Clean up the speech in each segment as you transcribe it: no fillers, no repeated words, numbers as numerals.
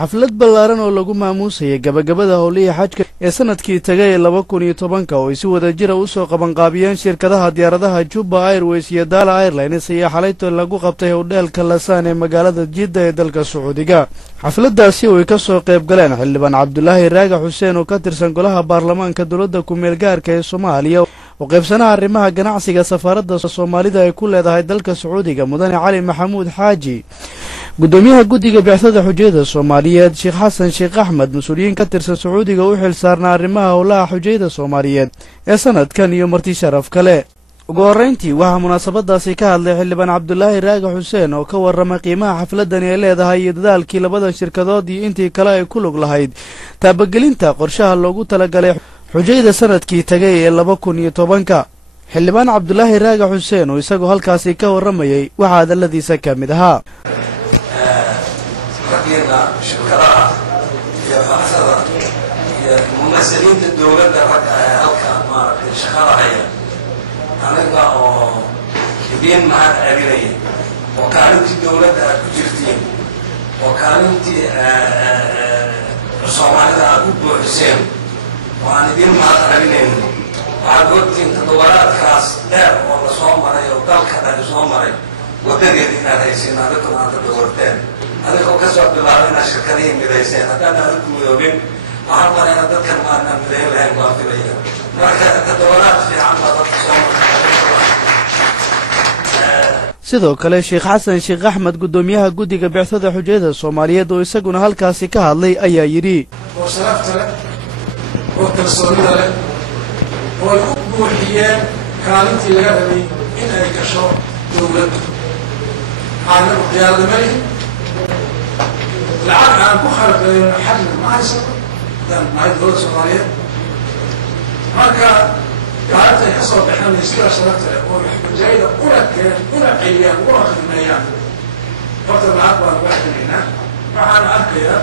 xaflad ballaaran oo lagu maamuusay gabagabada howlihii xajka ee sanadkii tagay 2010 oo si wada jir u soo qaban qaabiyeen shirkadaha diyaaradaha Juba Airways iyo Dala Airlines ayaa xalayto lagu qabtay hoteelka Lasaan ee magaalada Jidda ee dalka Sacuudiga. xafladaasi oo ay ka soo qayb galeen xildhibaan Cabdullaahi Raaga Xuseen oo ka tirsan golaha baarlamaanka dowladda ku meel gaarka ee Soomaaliya oo qaybsanaha arrimaha ganacsiga safaaradda Soomaalida ay ku leedahay dalka Sacuudiga Mudane Cali Maxamuud Xaaji, gudoomiyaha guddiga bixinta xujayada Soomaaliyeed Sheekh Xasan Sheekh Axmed, mas'uuliyiin ka tirsan Sacuudiga u xil saarnaa arrimaha howlaha xujayada Soomaaliyeed ee sanadkan iyo marti sharaf kale. ugu horeyntii waxaa munaasabadaasi ka hadlay xildhibaan Cabdullaahi Raaga Xuseen oo ka warramay qiimaha xafladan ay leedahay iyo dadaalkii labada shirkadood iyo intii kale ay ku lug lahayd taabagelinta qorshaha loogu talagalay xujayada sanadkii tagay ee 2010. xildhibaan Cabdullaahi Raaga Xuseen oo isagoo halkaasi ka warramayay waxa hadaladiisa ka mid ahaa shirkadaha iyo xafsada iyo mumasaliinta dowladda ragga ee halka maaragtay shaqada haya anaga oo idin mahad celinaya oo kaalintii dowladda aad ku jirtiin oo kaalintii Soomaalida aad u buuxiseen waan idin mahad celinayna. waxaad ogtiin toddobaadkaas dheer oo la soo maray oo dalka dhan soo maray wadadeeda inaad haysiin adaguna aad dawarteen adagoo ka soo bilaabina shirkadihii midayseen haddaan aad ku midoobin waxaan maraynaa dadkan maadna midayn lahayn waa filaya marka toddobaad fiican baa dadka soo maray. sidoo kale Sheekh Xasan Sheekh Axmed, gudoomiyaha guddiga bixinta xujayada Soomaaliyeed oo isaguna halkaasi ka hadlay ayaa yiri oo sharafta leh oo kalsoonida leh oo ay u buuxiyeen kaalintii laga rabay in ay gasho dowladda aanan diyaarada mali lacag aan ku kharbeeyo xadna ma haysano dan maay dowladda Soomaaliyeed marka kaalinta ay kasoo baxeen iskala sharafta leh oo xujayada una qeyliyaan una khidmeeyaan horta lacag baan uga xidhnaynaa. waxaan arkayaa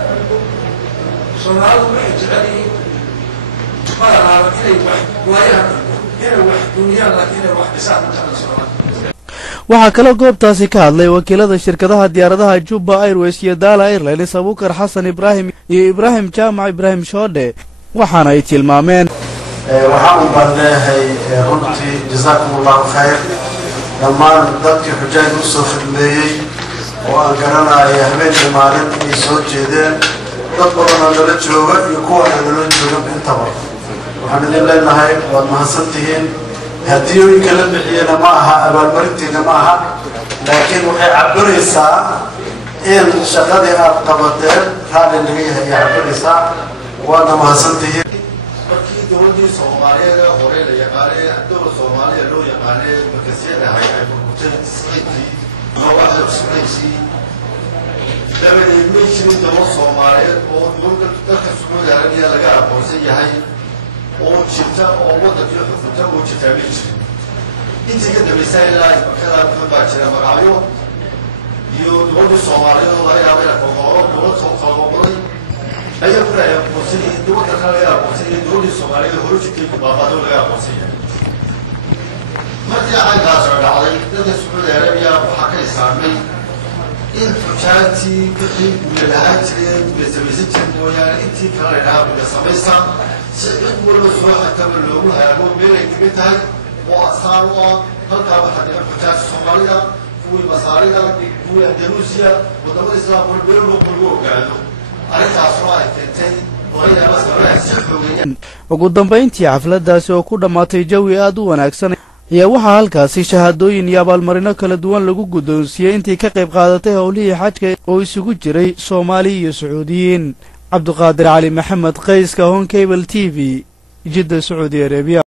Soomaalidu waxay jecel yihiin malaha inay wax waayaan inay wax dunyaan laakiin inay wax dhisaan ma jecla Soomaalidu. waxaa kaloo goobtaasi ka hadlay wakiilada shirkadaha diyaaradaha Juba Airways iyo Dala Airlines Abuukar Xasan Ibraahim iyo Ibraahim Jaamac Ibraahim Shoode, waxaana ay tilmaameen waxaan u baahnahay runtii jazaakumullahu khayr dhammaan dadkii xujaaj u soo khidmeeyey oo aan garanayo habeenkii maalin ay soo jeedeen dad badan oo nala jooga iyo kuwa aan nala joogan intaba waxaan idin leenahay waad mahadsantihiin. hadiyooyinka la bixiyena ma aha abaalmarinteeda ma aha, laakiin waxay cabiraysaa in shaqadii aad qabateen raalli laga yahay ay cabiraysaa. waadna mahadsantihiin. markii dowladii Soomaaliyeed hore la yaqaanay dowladda Soomaaliya loo yaqaanay markasiyada ay burburtay sidii nooca cusubeysi dabadeed ma jirin dowladda Soomaaliyeed oo dowladda dalka Sacuudi Arabiya laga aqoonsan yahay oo jirta oo waddanka xukunta oo jirta ma jirin. intii ka dambeysay ilaa markada baa jira magacyo iyo dowladda Soomaaliyeed oo laga yaabo inay dowladda Soomaaliyeed ayaa ku raaya aqoonsiga dowladda kale ayaa aqoonsiga dowladda Soomaaliyeed hore jirtay baabado laga aqoonsiga. markii ay gaasho dhacday dadka Sacuudi Arabiya waxaa ka isaamay in xujaajtii wixii guulahaan jireen beesamaysan jireen mooyaane intii kale dhaafka samaysan si cid walba soo xatama loogu haago meel ay kaga tahay oo asaan u ah halkaa waxaa dhigan xujaaj Soomaalida, kuwii Masaarida, kuwii Andaluusiya, wadamada islaamka meel walba lagu ogaado. ugu dambeyntii xafladaasi oo ku dhammaatay jawi aad u wanaagsan ayaa waxaa halkaasi shahaadooyin iyo abaalmarino kala duwan lagu guddoonsiiyey intii ka qayb qaadatay howlihii xajka oo isugu jiray Soomaali iyo Sacuudiyiin. Cabduqaadir Cali Maxamed, Qayska, Hon Cable TV, Jidda, Sacuudi Arabia.